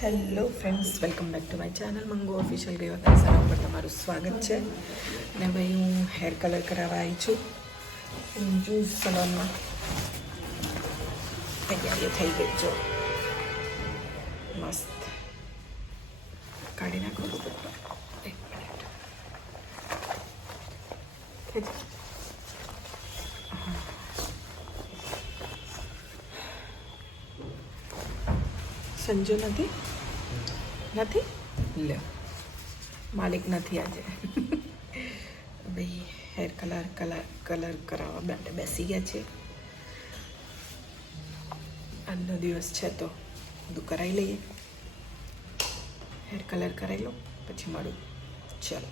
Hello friends, welcome back to my channel mango official ગઈ વખતે સારા ઉપર તમારું સ્વાગત છે. અને ભાઈ હું હેર કલર કરાવવા આવી છું જૂસ સલોનમાં. તૈયારીઓ થઈ ગઈ જો મસ્ત. કાઢી નાખો એક મિનિટ. સંજુ નથી લે માલિક નથી આજે. ભાઈ હેર કલર કરાવવા માટે બેસી ગયા છે. આજનો દિવસ છે તો બધું કરાવી લઈએ. હેર કલર કરાવી લો પછી મળું. ચાલો.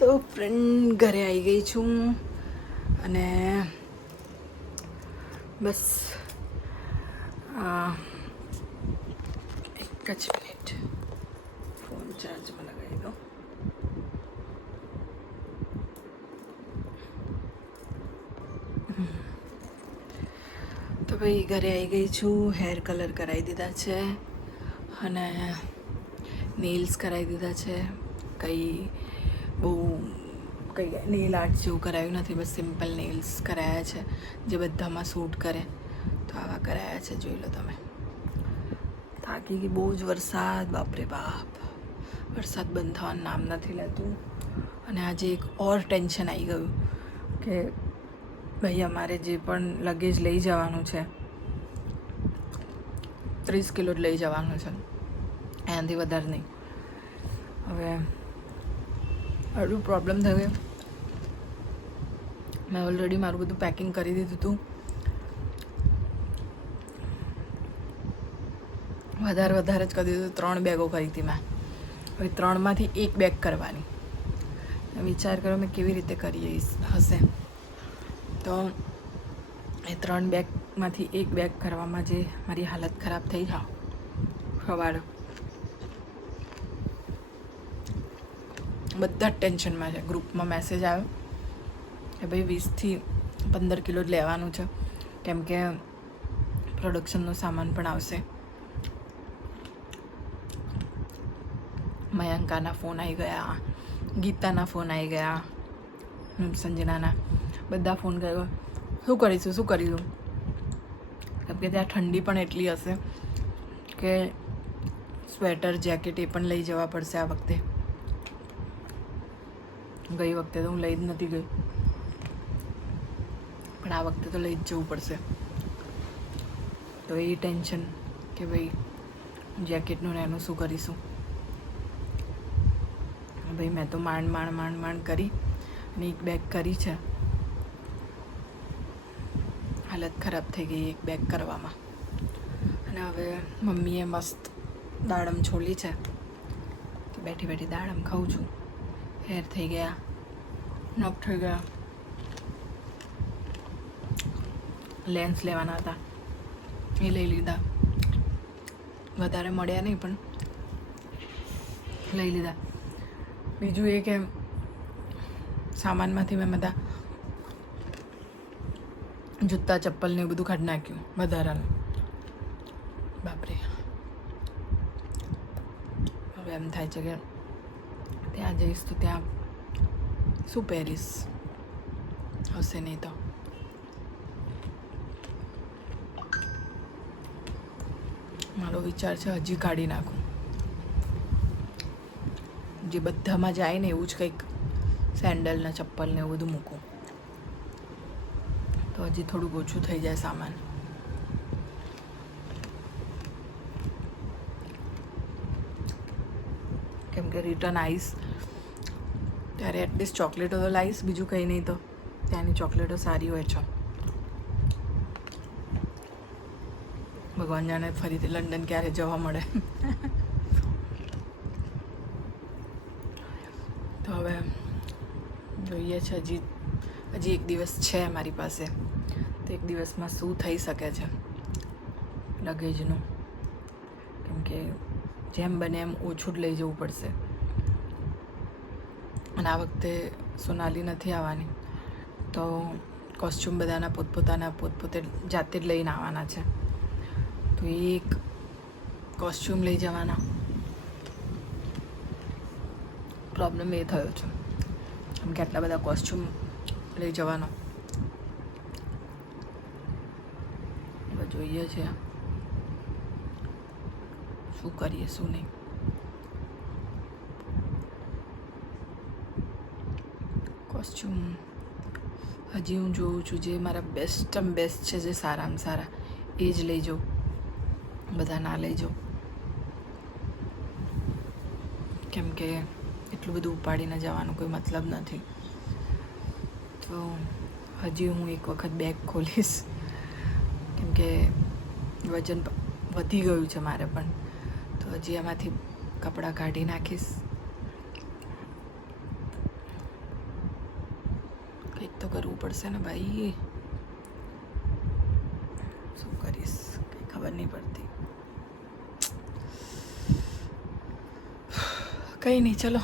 તો ફ્રેન્ડ ઘરે આવી ગઈ છું અને બસ એક જ મિનિટ ફોન ચાર્જમાં લગાવી દો. તો ભાઈ ઘરે આવી ગઈ છું. હેર કલર કરાવી દીધા છે અને નેલ્સ કરાવી દીધા છે. કંઈ નેલ આર્ટ જેવું કરાવ્યું નથી, બસ સિમ્પલ નેલ્સ કરાયા છે જે બધામાં સૂટ કરે. તો આવા કરાયા છે, જોઈ લો તમે. થાકી ગઈ, બહુ જ વરસાદ, બાપરે બાપ. વરસાદ બંધ થવાનું નામ નથી લેતું. અને આજે એક ઓર ટેન્શન આવી ગયું કે ભાઈ અમારે જે પણ લગેજ લઈ જવાનું છે 30 કિલો જ લઈ જવાનું છે, એનાથી વધારે નહીં. હવે આટલું પ્રોબ્લેમ થઈ ગયો. મેં ઓલરેડી મારું બધું પેકિંગ કરી દીધું હતું. વધારે જ કરી દીધું. 3 બેગો કરી હતી મેં. હવે 3માંથી 1 બેગ કરવાની. વિચાર કરો મેં કેવી રીતે કરી હશે. તો એ 3 બેગમાંથી 1 બેગ કરવામાં જે મારી હાલત ખરાબ થઈ જાઓ સવારે. બધા જ ટેન્શનમાં છે. ગ્રુપમાં મેસેજ આવ્યો કે ભાઈ 20 થી 15 કિલો જ લેવાનું છે, કેમ કે પ્રોડક્શનનો સામાન પણ આવશે. મયંકાના ફોન આવી ગયા, ગીતાના ફોન આવી ગયા, સંજનાના, બધા ફોન કર્યો શું કરીશું. કેમ કે ત્યાં ઠંડી પણ એટલી હશે કે સ્વેટર જેકેટ એ પણ લઈ જવા પડશે આ વખતે. ગઈ વખતે તો હું લઈ જ નથી ગઈ, પણ આ વખતે તો લઈ જ જવું પડશે. તો એ ટેન્શન કે ભાઈ જેકેટનું ને એનું શું કરીશું. ભાઈ મેં તો માંડ કરી અને 1 બેગ કરી છે. હાલત ખરાબ થઈ ગઈ 1 બેગ કરવામાં. અને હવે મમ્મીએ મસ્ત દાડમ છોલી છે, તો બેઠી દાડમ ખાઉં છું. હેર થઈ ગયા, નખ થઈ ગયા. લેન્સ લેવાના હતા એ લઈ લીધા. વધારે મળ્યા નહીં પણ લઈ લીધા. બીજું એ કે સામાનમાંથી મેં બધા જૂતા ચપ્પલ ને એવું બધું કાઢી નાખ્યું વધારાનું. બાપરે, હવે એમ થાય છે કે ત્યાં જઈશ તો ત્યાં શું પહેરીશ, હશે નહીં તો. મારો વિચાર છે હજી કાઢી નાખું, જે બધામાં જાય ને એવું જ કંઈક સેન્ડલ ને ચપ્પલ ને એવું બધું મૂકું, તો હજી થોડુંક ઓછું થઈ જાય સામાન. કેમ કે રિટર્ન આવીશ ત્યારે એટલીસ્ટ ચોકલેટો તો લાવીશ, બીજું કંઈ નહીં તો ત્યાંની ચોકલેટો સારી હોય છે. ભગવાન જાણે ફરીથી લંડન ક્યારે જવા મળે. તો હવે જોઈએ છે, હજી 1 દિવસ છે મારી પાસે. તો 1 દિવસમાં શું થઈ શકે છે લગેજનું, કેમ કે જેમ બને એમ ઓછું જ લઈ જવું પડશે. અને આ વખતે સોનાલી નથી આવવાની, તો કોસ્ચ્યુમ બધાના પોતપોતે જાતે જ લઈને આવવાના છે. તો એક કોસ્ચ્યુમ લઈ જવાના. પ્રોબ્લેમ એ થયો છે કેમ કે આટલા બધા કોસ્ચ્યુમ લઈ જવાનો. હવે જોઈએ છે શું કરીએ શું નહીં. કોસ્ચ્યુમ હજી હું જોઉં છું જે મારા બેસ્ટ છે, જે સારામાં સારા એ જ લઈ જાઉં, બધા ના લઈ જાઉં. કેમ કે એટલું બધું ઉપાડીને જવાનો કોઈ મતલબ નથી. તો હજી હું એક વખત બેગ ખોલીશ, કેમ કે વજન વધી ગયું છે મારે પણ. તો હજી એમાંથી કપડાં કાઢી નાખીશ. કંઈક તો કરવું પડશે ને ભાઈ, શું કરીશ કંઈ ખબર નહીં પડતી. કંઈ નહીં, ચલો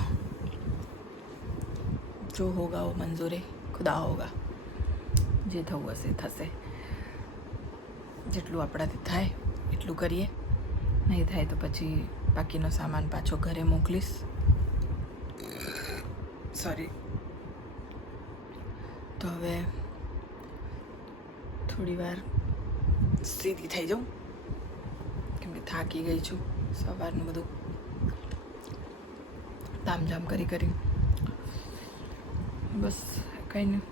जो होगा वो मंजूर है खुदा होगा. જે થવું હશે થશે. જેટલું આપણાથી થાય એટલું કરીએ, નહીં થાય તો પછી બાકીનો સામાન પાછો ઘરે મોકલીશ. સોરી. તો હવે થોડી વાર સીધી થઈ જાઉં, કેમ કે થાકી ગઈ છું સવારનું બધું તામઝામ કરી. બસ કંઈ નહીં.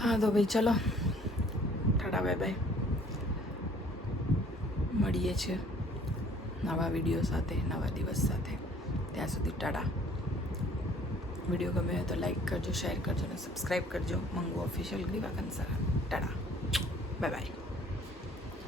હા તો ભાઈ ચલો ટાટા બાય બાય, મળીએ છીએ નવા વિડીયો સાથે, નવા દિવસ સાથે. ત્યાં સુધી ટાટા. વિડીયો ગમે હોય તો લાઈક કરજો, શેર કરજો અને સબસ્ક્રાઈબ કરજો. Mangu official Griva Kansara. Tata bye by.